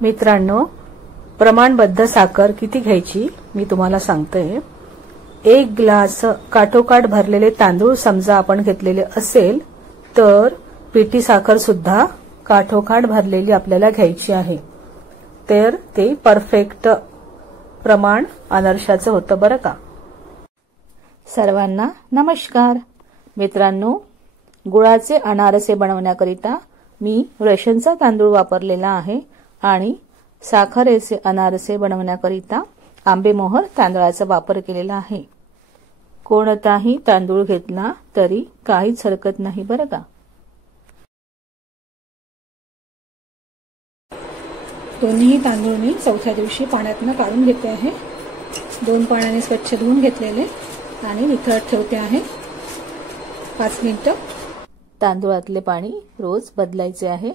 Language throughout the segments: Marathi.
मित्रांनो, प्रमाणबद्ध साखर किती घ्यायची मी तुम्हाला सांगते। 1 ग्लास काठोकाठ भरलेले तांदूळ समजा आपण घेतलेले असेल तर पिठी साखर सुद्धा काठोकाठ भरलेली आपल्याला घ्यायची आहे। तर ते परफेक्ट प्रमाण अनारशाचं होतं बरं का। सर्वांना नमस्कार। मित्रांनो, गुळाचे अनारसे बनवण्याकरिता मी रेशनचा तांदूळ वापरलेला आहे आणि साखरेचे अनारसे बनवण्याकरिता आंबेमोहर तांदळाचा वापर केलेला आहे। कोणताही तांदूळ घेतला तरी काहीच हरकत नाही बरं का। दोन्ही तांदूळ मी चौथ्या दिवशी पाण्यातून काढून घेते आहे। 2 पाण्याने स्वच्छ धुवून घेतलेले आणि निथळत ठेवते आहे 5 मिनिटं। तांदूळातले पाणी रोज बदलायचे आहे।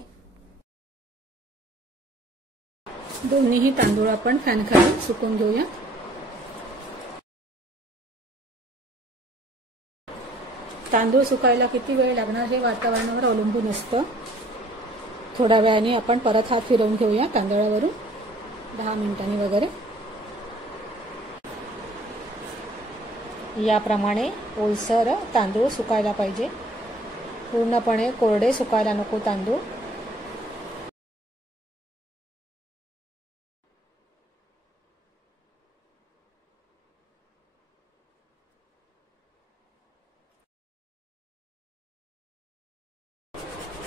दोन्ही तांदूळ आपण फॅन खाली सुकवून घेऊया। तांदूळ सुकायला किती वेळ लागणार हे वातावरणावर अवलंबून असतं। थोड्या वेळाने आपण परत हात फिरवून घेऊया तांदळावरून 10 मिनिटांनी वगैरे। याप्रमाणे ओलसर तांदूळ सुकायला पाहिजे, पूर्णपणे कोरडे सुकायला नको तांदूळ।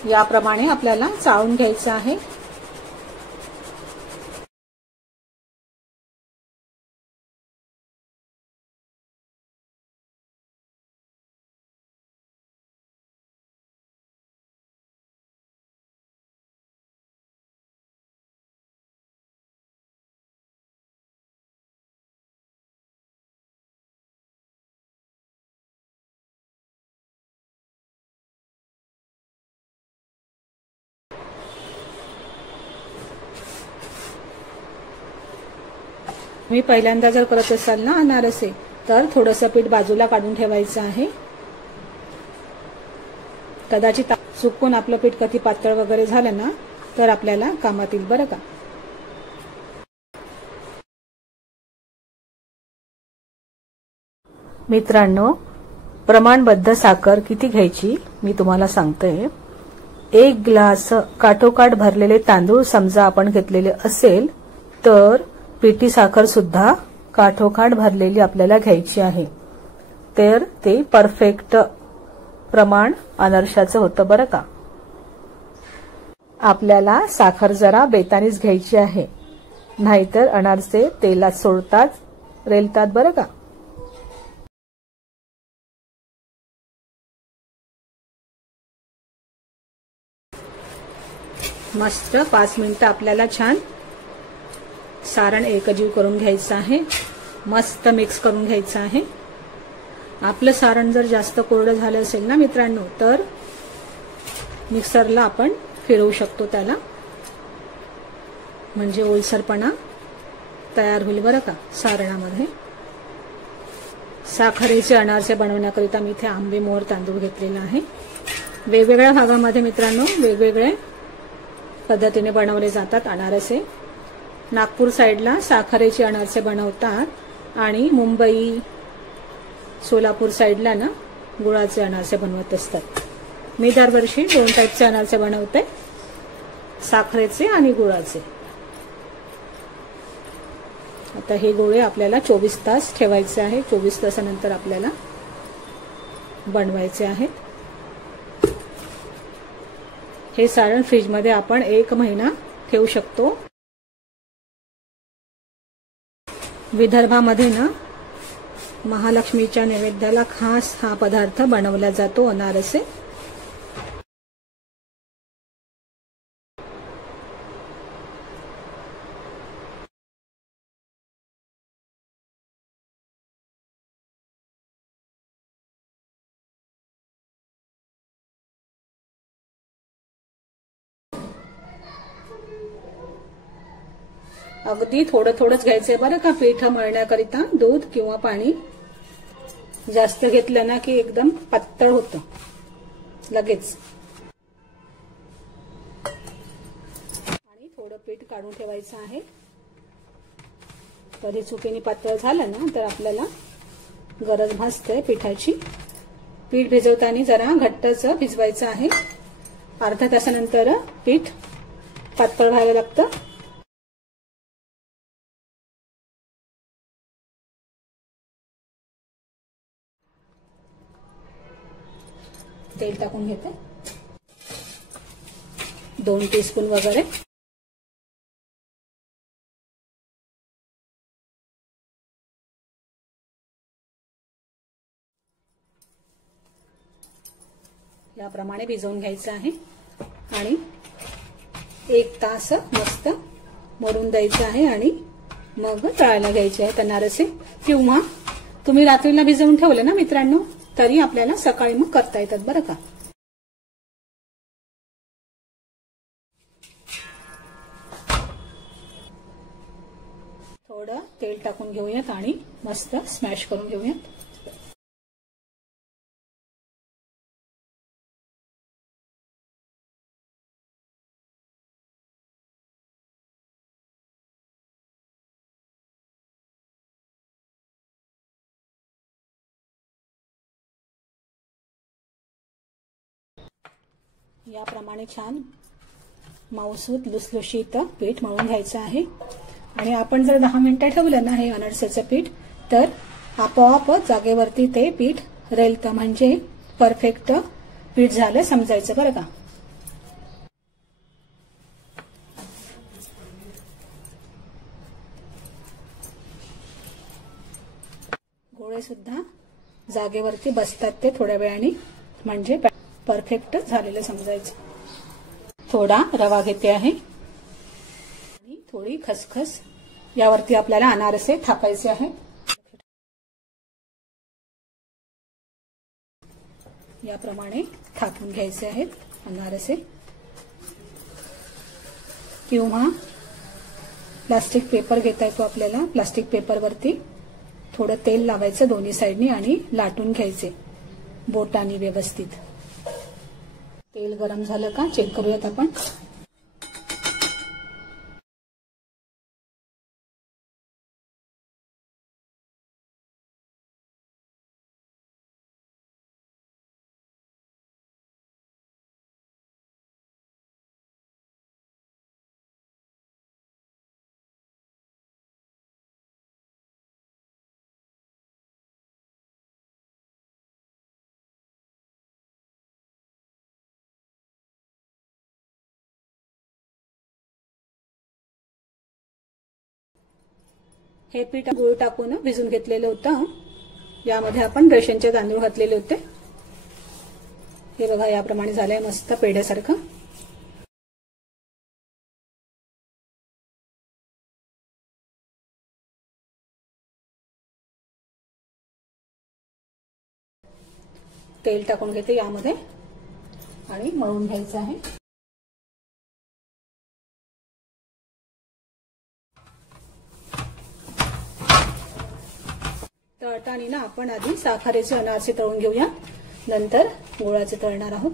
याप्रमाणे आपल्याला चाळून घ्यायचं आहे। मी पहिल्यांदा जर करत असाल ना अनारसे तर थोडंसं पीठ बाजूला काढून ठेवायचं आहे। कदाचित सुकून आपलं पीठ कधी पातळ वगैरे झालं ना तर आपल्याला कामात येईल बरं का। मित्रांनो, प्रमाणबद्ध साखर किती घ्यायची मी तुम्हाला सांगते। 1 ग्लास काठोकाठ भरलेले तांदूळ समजा आपण घेतलेले असेल तर पिठी साखर सुद्धा काठोकाठ भरलेली आपल्याला घ्यायची आहे। तर ते परफेक्ट प्रमाण अनारशाचं होतं बरं का। आपल्याला साखर जरा बेतानीच घ्यायची आहे, नाहीतर अनारसे तेलात सोडतात, रेलतात बरं का। मस्त 5 मिनिटं आपल्याला छान सारण एकजीव करून घ्यायचं आहे, मस्त मिक्स करून घ्यायचं आहे। आपलं सारण जर जास्त कोरडं झालं असेल ना मित्रांनो तर मिक्सरला आपण फिरवू शकतो त्याला, म्हणजे ओलसरपणा तयार होईल बरं का सारणामध्ये। साखरेचे अनारसे बनवण्याकरिता मी इथे आंबेमोहर तांदूळ घेतलेला आहे। वेगवेगळ्या भागामध्ये मित्रांनो वेगवेगळे पद्धतीने बनवले जातात अनारसे। नागपूर साइडला साखरेचे अनारसे बनवतात आणि मुंबई सोलापूर साइडला ना गुळाचे अनारसे बनवत असतात। मी दरवर्षी 2 टाईपचे अनारसे बनवते, साखरेचे आणि गुळाचे। आता हे गोळे आपल्याला 24 तास ठेवायचे आहे। 24 तासानंतर आपल्याला बनवायचे आहेत। हे सारण फ्रीजमध्ये आपण 1 महिना ठेवू शकतो। विदर्भामध्ये ना महालक्ष्मीच्या नैवेद्याला खास हा पदार्थ बनवला जातो अनारसे। अगदी थोडं थोडंच घ्यायचंय बरं का पीठ मळण्याकरिता। दूध किंवा पाणी जास्त घेतलं ना की एकदम पातळ होतं लगेच। आणि थोडं पीठ काढून ठेवायचं आहे. कधी चुकीने पातळ झालं ना तर आपल्याला गरज भासते पिठाची. पीठ भिजवताना जरा घट्टच भिजवायचं आहे. अर्ध्या तासानंतर पीठ पातळ व्हायला लागतं. तेल टाकून घेते 2 टीस्पून वगैरे. याप्रमाणे भिजवून घ्यायचं आहे आणि 1 तास मस्त मरून द्यायचं आहे आणि मग तळायला घ्यायचे आहे अनारसे. किंवा तुम्ही रात्रीला भिजवून ठेवले ना मित्रांनो तरी आपल्याला सकाळी मग करता येतात बरं का. थोडं तेल टाकून घेऊयात आणि मस्त स्मॅश करून घेऊयात. याप्रमाणे छान मऊसूत लुसलुशीत पीठ मळून घ्यायचं आहे. आणि आपण जर 10 मिनिटं ठेवलं ना हे अनारसाचं पीठ तर आपोआप जागेवरती ते पीठ रेलतं. म्हणजे परफेक्ट पीठ झालं समजायचं बरं का. गोळे सुद्धा जागेवरती बसतात ते थोड्या वेळाने म्हणजे परफेक्ट झालेलं समजायचं. थोडा रवा घेते आहे आणि थोडी खसखस. यावरती आपल्याला अनारसे थापायचे आहेत. याप्रमाणे थापून घ्यायचे आहेत अनारसे. किंवा प्लास्टिक पेपर घेता येतो आपल्याला. प्लास्टिक पेपरवरती थोडं तेल लावायचं दोन्ही साईडनी आणि लाटून घ्यायचे बोटांनी व्यवस्थित. तेल गरम झालं का चेक करूयात आपण. हे पीठ गूळ टाकून भिजून घेतलेलं होतं. यामध्ये आपण रेशनचे तांदूळ घातलेले होते. हे बघा याप्रमाणे झालंय मस्त पेढ्यासारखं. तेल टाकून घेते यामध्ये आणि मळून घ्यायचं आहे. तळताना ना आपण आधी साखरेचे अनारसे तळून घेऊया नंतर गुळाचे तळणार आहोत.